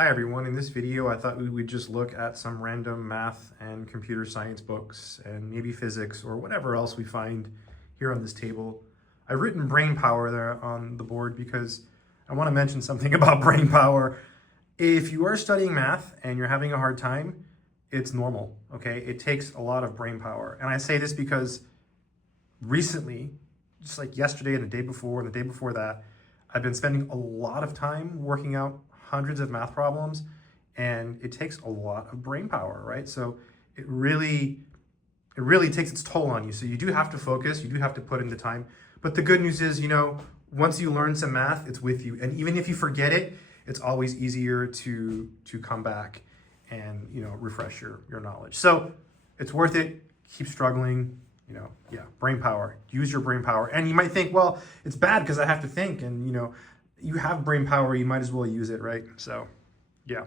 Hi everyone, in this video I thought we would just look at some random math and computer science books and maybe physics or whatever else we find here on this table. I've written brain power there on the board because I want to mention something about brain power. If you are studying math and you're having a hard time, it's normal, okay? It takes a lot of brain power. And I say this because recently, just like yesterday and the day before and the day before that, I've been spending a lot of time working out hundreds of math problems, and it takes a lot of brain power, right? So it really takes its toll on you. So you do have to focus, you do have to put in the time. But the good news is, once you learn some math, it's with you. And even if you forget it, it's always easier to come back and, refresh your knowledge. So it's worth it. Keep struggling. Brain power. Use your brain power. And you might think, well, it's bad because I have to think, and you have brain power, you might as well use it, right? So, yeah.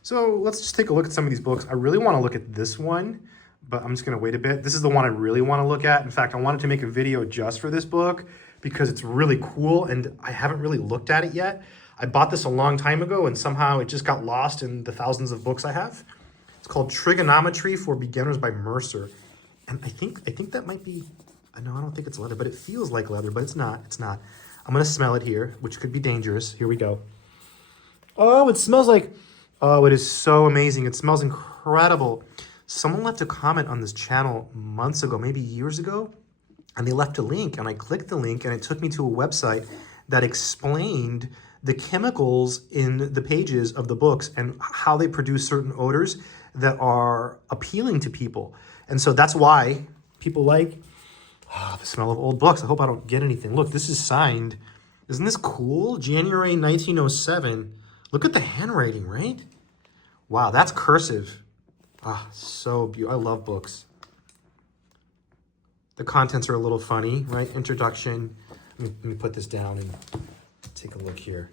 So let's just take a look at some of these books. I really want to look at this one, but I'm just going to wait a bit. This is the one I really want to look at. In fact, I wanted to make a video just for this book because it's really cool, and I haven't really looked at it yet. I bought this a long time ago, and somehow it just got lost in the thousands of books I have. It's called Trigonometry for Beginners by Mercer. And I think that might be, no, I don't think it's leather, but it feels like leather, but it's not. It's not. I'm going to smell it here, which could be dangerous. Here we go. Oh, it smells like, it is so amazing. It smells incredible. Someone left a comment on this channel months ago, maybe years ago, and they left a link, and I clicked the link, and it took me to a website that explained the chemicals in the pages of the books and how they produce certain odors that are appealing to people. And so that's why people like the smell of old books. I hope I don't get anything. Look, this is signed. Isn't this cool? January 1907. Look at the handwriting, right? Wow, that's cursive. So beautiful. I love books. The contents are a little funny, right? Introduction. Let me put this down and take a look here.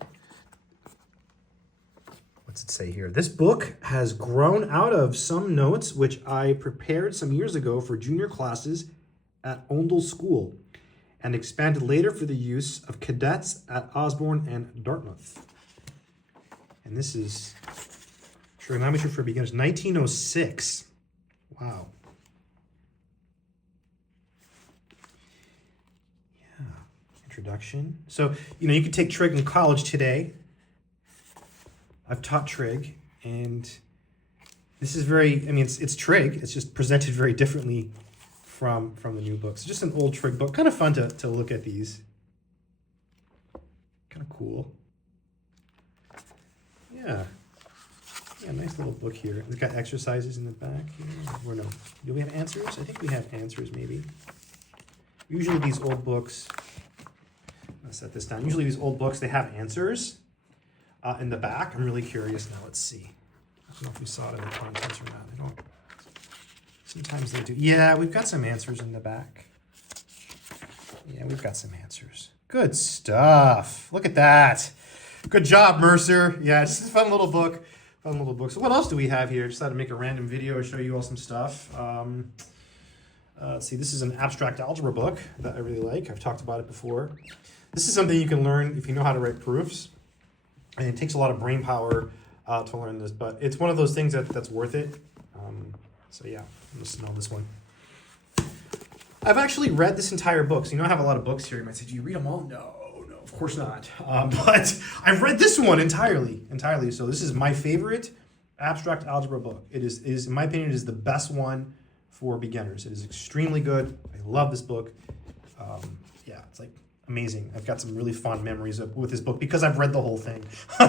What's it say here? This book has grown out of some notes which I prepared some years ago for junior classes at Oundle School and expanded later for the use of cadets at Osborne and Dartmouth. And this is Trigonometry for Beginners, 1906. Wow. Yeah. Introduction. So, you could take trig in college today. I've taught trig, and this is it's trig. It's just presented very differently from the new books. Just an old trig book. Kind of fun to look at these. Kind of cool. Yeah. Yeah, nice little book here. It's got exercises in the back here. Or no. Do we have answers? I think we have answers, maybe. Usually these old books, I'll set this down. Usually these old books, they have answers in the back. I'm really curious now. Let's see. I don't know if we saw it in the contents or not. I don't. Sometimes they do. Yeah, we've got some answers in the back. Yeah, we've got some answers. Good stuff. Look at that. Good job, Mercer. Yeah, it's just a fun little book. Fun little book. So what else do we have here? Just thought to make a random video and show you all some stuff. Let's see. This is an abstract algebra book that I really like. I've talked about it before. This is something you can learn if you know how to write proofs. And it takes a lot of brain power to learn this, but it's one of those things that's worth it. So yeah, I'm gonna smell this one. I've actually read this entire book. So I have a lot of books here. You might say, do you read them all? No, of course not. But I've read this one entirely. So this is my favorite abstract algebra book. It is in my opinion, it is the best one for beginners. It is extremely good. I love this book. Yeah, it's like amazing. I've got some really fond memories with this book because I've read the whole thing.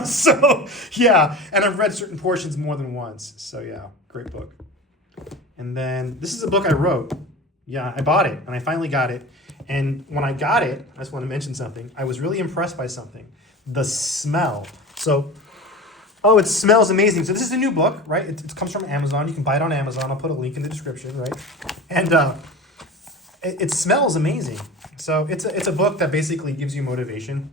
So yeah, and I've read certain portions more than once. So yeah, great book. And then this is a book I wrote. Yeah, I bought it and I finally got it. And when I got it, I just want to mention something. I was really impressed by something. The smell. So, it smells amazing. So this is a new book, right? It comes from Amazon. You can buy it on Amazon. I'll put a link in the description, right? And it smells amazing. So it's a book that basically gives you motivation,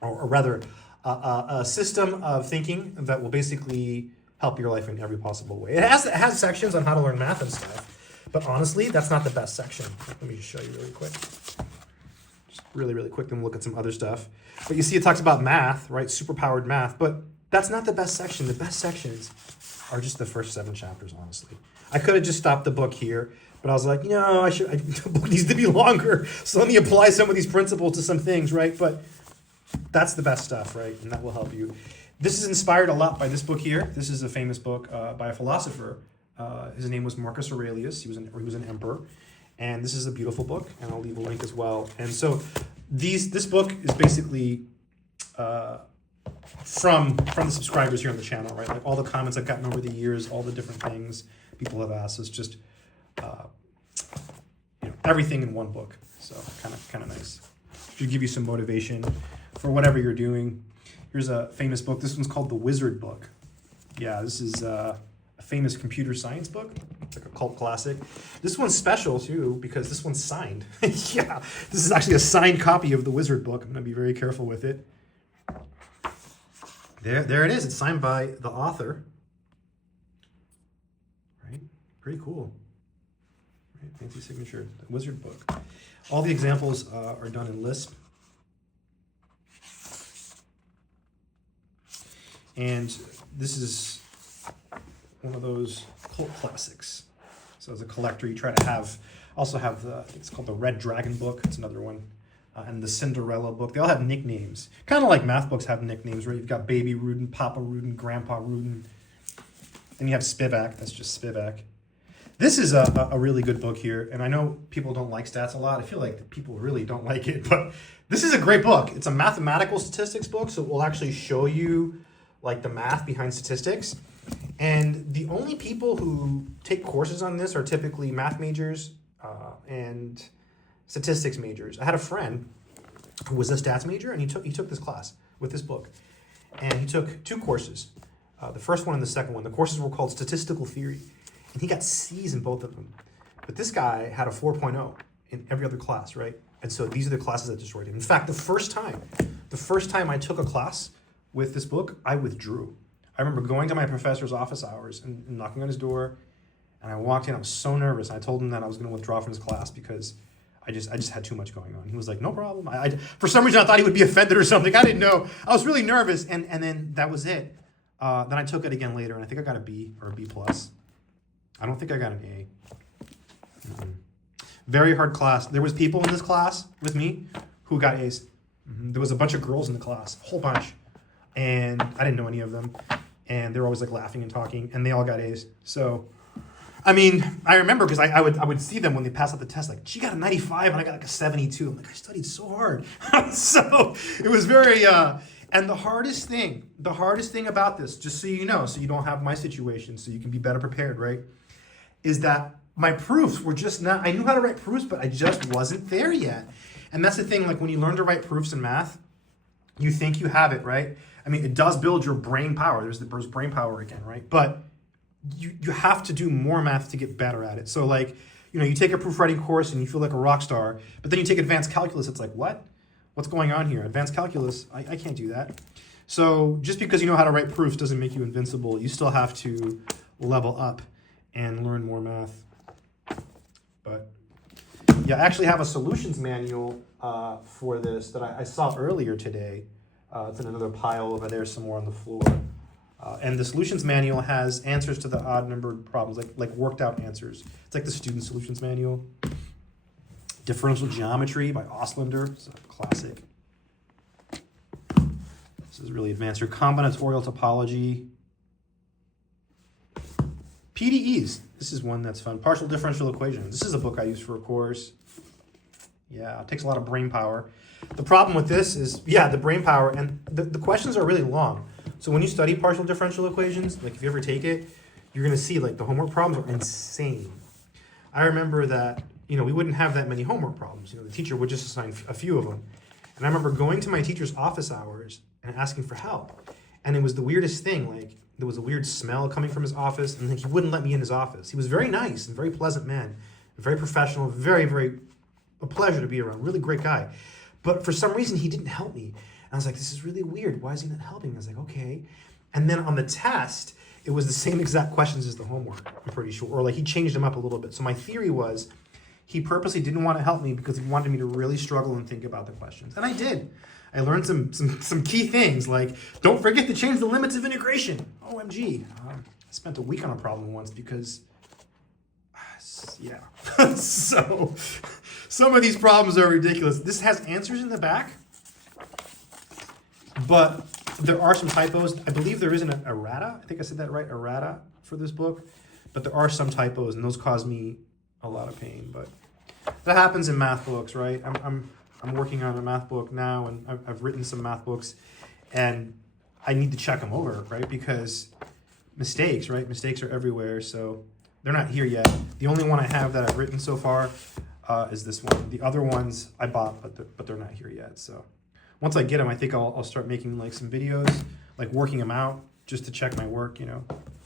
or rather, a system of thinking that will basically help your life in every possible way. It has sections on how to learn math and stuff, but honestly, that's not the best section. Let me just show you really quick. Just really quick, then we'll look at some other stuff. But you see it talks about math, right? Superpowered math, but That's not the best section. The best sections are just the first 7 chapters, honestly. I could have just stopped the book here, but I was like, the book needs to be longer. So let me apply some of these principles to some things, right? But that's the best stuff, right? And that will help you. This is inspired a lot by this book here. This is a famous book by a philosopher. His name was Marcus Aurelius. He was an emperor. And this is a beautiful book, and I'll leave a link as well. And so this book is basically from the subscribers here on the channel, right? Like all the comments I've gotten over the years, all the different things people have asked. So it's just everything in one book. So kind of nice. Should give you some motivation for whatever you're doing. Here's a famous book. This one's called The Wizard Book. Yeah, this is a famous computer science book. It's like a cult classic. This one's special too because this one's signed. Yeah, this is actually a signed copy of The Wizard Book. I'm gonna be very careful with it. There it is. It's signed by the author. Right? Pretty cool. Right? Fancy signature. The Wizard Book. All the examples are done in Lisp. And this is one of those cult classics. So as a collector, you try to also have it's called the Red Dragon book. It's another one. And the Cinderella book. They all have nicknames. Kind of like math books have nicknames, right? You've got Baby Rudin, Papa Rudin, Grandpa Rudin. Then you have Spivak. That's just Spivak. This is a really good book here. And I know people don't like stats a lot. I feel like people really don't like it. But this is a great book. It's a mathematical statistics book. So it will actually show you like the math behind statistics. And the only people who take courses on this are typically math majors and statistics majors. I had a friend who was a stats major, and he took this class with this book. And he took 2 courses, the first one and the second one. The courses were called Statistical Theory, and he got C's in both of them. But this guy had a 4.0 in every other class, right? And so these are the classes that destroyed him. In fact, the first time I took a class with this book, I withdrew. I remember going to my professor's office hours and knocking on his door, and I walked in. I was so nervous. I told him that I was going to withdraw from his class because I just had too much going on. He was like, no problem. For some reason, I thought he would be offended or something. I didn't know. I was really nervous, and then that was it. Then I took it again later, and I think I got a B or a B+. I don't think I got an A. Very hard class. There was people in this class with me who got A's. There was a bunch of girls in the class, a whole bunch, and I didn't know any of them. And they were always like laughing and talking, and they all got A's. So I mean, I remember because I would see them when they passed out the test, like, she got a 95 and I got like a 72. I'm like, I studied so hard. So it was very, and the hardest thing about this, just so you know, so you don't have my situation, so you can be better prepared, right, is that my proofs were just not, I knew how to write proofs, but I just wasn't there yet. And that's the thing, like when you learn to write proofs in math, you think you have it, right? I mean, it does build your brain power. There's brain power again, right? But you have to do more math to get better at it. So like, you take a proofwriting course and you feel like a rock star, but then you take advanced calculus, it's like, what? What's going on here? Advanced calculus, I can't do that. So just because you know how to write proofs doesn't make you invincible. You still have to level up and learn more math. But yeah, I actually have a solutions manual for this that I saw earlier today. It's in another pile over there somewhere on the floor. And the solutions manual has answers to the odd numbered problems, like worked out answers. It's like the student solutions manual. Differential geometry by Oslander. It's a classic. This is really advanced. Your combinatorial topology. PDEs. This is one that's fun. Partial differential equations. This is a book I use for a course. Yeah, it takes a lot of brain power. The problem with this is, yeah, the brain power, and the questions are really long. So when you study partial differential equations, like if you ever take it, you're going to see like the homework problems are insane. I remember that, we wouldn't have that many homework problems. The teacher would just assign a few of them. And I remember going to my teacher's office hours and asking for help. And it was the weirdest thing. Like there was a weird smell coming from his office, and then he wouldn't let me in his office. He was very nice and very pleasant man, very professional, very, very a pleasure to be around. Really great guy. But for some reason, he didn't help me. And I was like, this is really weird. Why is he not helping? I was like, okay. And then on the test, it was the same exact questions as the homework, I'm pretty sure. Or like he changed them up a little bit. So my theory was he purposely didn't want to help me because he wanted me to really struggle and think about the questions. And I did. I learned some key things, like don't forget to change the limits of integration. OMG. I spent a week on a problem once because, yeah. So some of these problems are ridiculous. This has answers in the back, but there are some typos. I believe there is an errata. I think I said that right, errata for this book. But there are some typos, and those cause me a lot of pain. But that happens in math books, right? I'm working on a math book now, and I've written some math books, and I need to check them over, right? Because mistakes, right? Mistakes are everywhere, so they're not here yet. The only one I have that I've written so far is this one. The other ones I bought, but they're not here yet. So once I get them, I think I'll start making like some videos, like working them out, just to check my work, you know.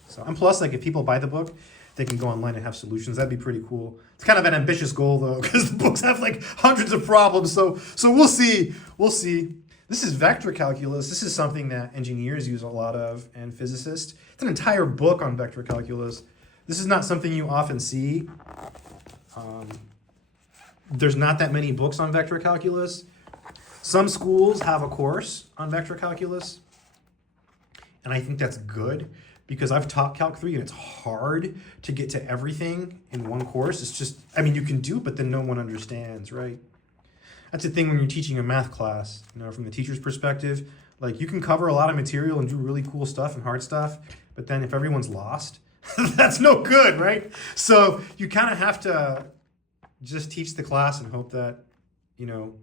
So, and plus, like if people buy the book, they can go online and have solutions. That'd be pretty cool. It's kind of an ambitious goal though, because the books have like hundreds of problems. So we'll see. We'll see. This is vector calculus. This is something that engineers use a lot of, and physicists. It's an entire book on vector calculus. This is not something you often see. There's not that many books on vector calculus. Some schools have a course on vector calculus, and I think that's good, because I've taught Calc 3 and it's hard to get to everything in one course. It's just, I mean, you can do it, but then no one understands, right? That's the thing when you're teaching a math class, you know, from the teacher's perspective. Like, you can cover a lot of material and do really cool stuff and hard stuff, but then if everyone's lost, that's no good, right? So you kind of have to just teach the class and hope that, you know,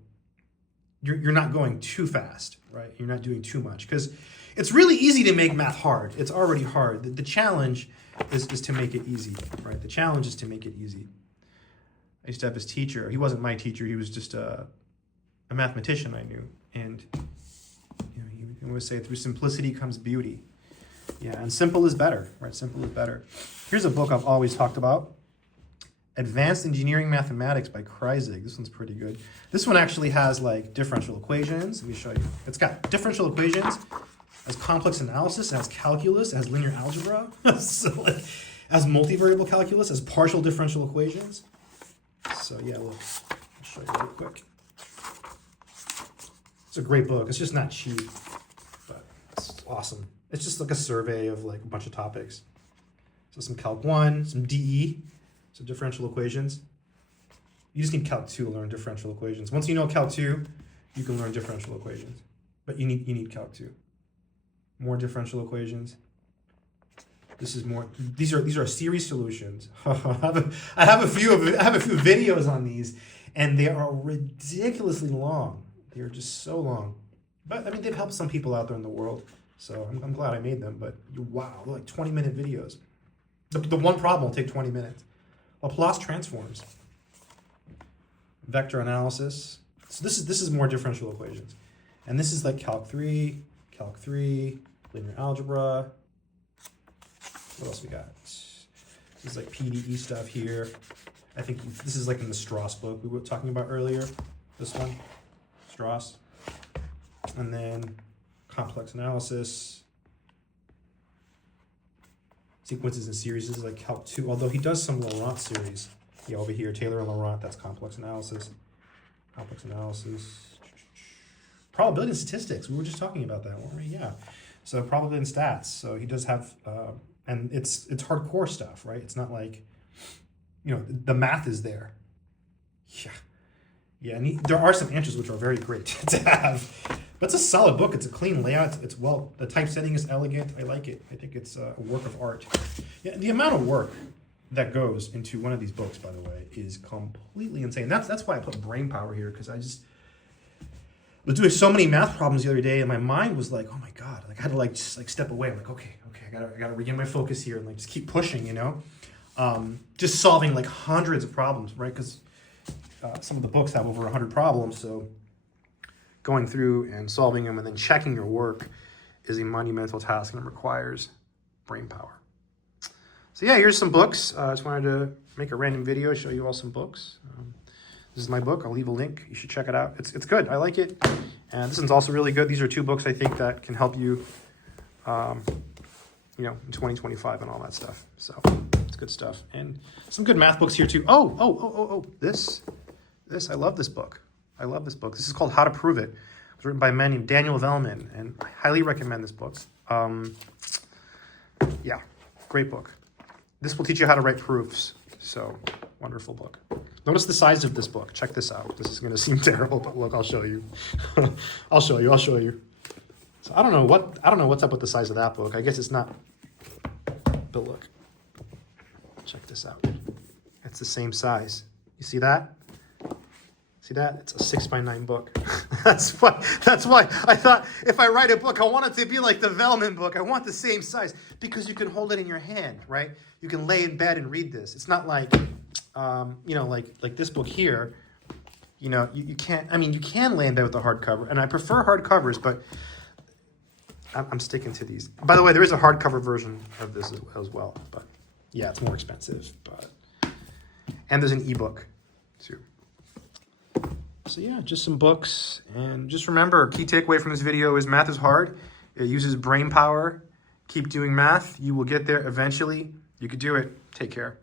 you're not going too fast, right? You're not doing too much, because it's really easy to make math hard. It's already hard. The challenge is to make it easy, right? The challenge is to make it easy. I used to have this teacher. He wasn't my teacher. He was just a mathematician I knew. And you know, he would always say, through simplicity comes beauty. Yeah, and simple is better, right? Simple is better. Here's a book I've always talked about. Advanced Engineering Mathematics by Kreisig. This one's pretty good. This one actually has like differential equations. Let me show you. It's got differential equations, has complex analysis, it has calculus, it has linear algebra, so like, it has multivariable calculus, it has partial differential equations. So yeah, look, I'll show you real quick. It's a great book. It's just not cheap, but it's awesome. It's just like a survey of like a bunch of topics. So some Calc 1, some DE, so differential equations. You just need Calc 2 to learn differential equations. Once you know Calc 2, you can learn differential equations, but you need Calc 2. More differential equations. This is more. These are series solutions. I have a few videos on these, and they are ridiculously long. They are just so long. But I mean, they've helped some people out there in the world, so I'm glad I made them. But wow, they're like 20-minute videos. The one problem will take 20 minutes. Laplace transforms. Vector analysis. So this is more differential equations, and this is like Calc 3, linear algebra. What else we got? This is like PDE stuff here. I think this is like in the Strauss book we were talking about earlier. This one, Strauss. And then complex analysis. Sequences and series is like Calc 2, although he does some Laurent series. Yeah, over here, Taylor and Laurent, that's complex analysis. Complex analysis. Probability and statistics, we were just talking about that, weren't we? Yeah. So probability and stats. So he does have, and it's hardcore stuff, right? It's not like, you know, the math is there. Yeah. Yeah, and there are some answers which are very great to have. But it's a solid book. It's a clean layout. It's well, the typesetting is elegant. I like it. I think it's a work of art. Yeah, the amount of work that goes into one of these books, by the way, is completely insane. That's why I put brain power here, because I was doing so many math problems the other day, and my mind was like, oh my god, like I had to like just like step away. I'm like, okay, I gotta regain my focus here and like just keep pushing, you know, just solving like hundreds of problems, right? Because some of the books have over 100 problems, so going through and solving them and then checking your work is a monumental task, and it requires brain power. So yeah, here's some books. I just wanted to make a random video, show you all some books. This is my book. I'll leave a link. You should check it out. It's good. I like it. And this one's also really good. These are two books I think that can help you, you know, in 2025 and all that stuff. So it's good stuff. And some good math books here too. Oh, this. I love this book. This is called How to Prove It, It's written by a man named Daniel Vellman, and I highly recommend this book. Yeah, great book. This will teach you how to write proofs. So, wonderful book. Notice the size of this book. Check this out. This is going to seem terrible, but look, I'll show you. I'll show you. So I don't know what's up with the size of that book. I guess it's not. But look. Check this out. It's the same size. You see that? See that? It's a 6x9 book. That's why I thought if I write a book, I want it to be like the Vellman book. I want the same size because you can hold it in your hand, right? You can lay in bed and read this. It's not like, like this book here. You can't. I mean, you can lay in bed with the hardcover, and I prefer hardcovers, but I'm sticking to these. By the way, there is a hardcover version of this as well, but yeah, it's more expensive. And there's an ebook too. So yeah, just some books. And just remember, key takeaway from this video is math is hard. It uses brain power. Keep doing math. You will get there eventually. You could do it. Take care.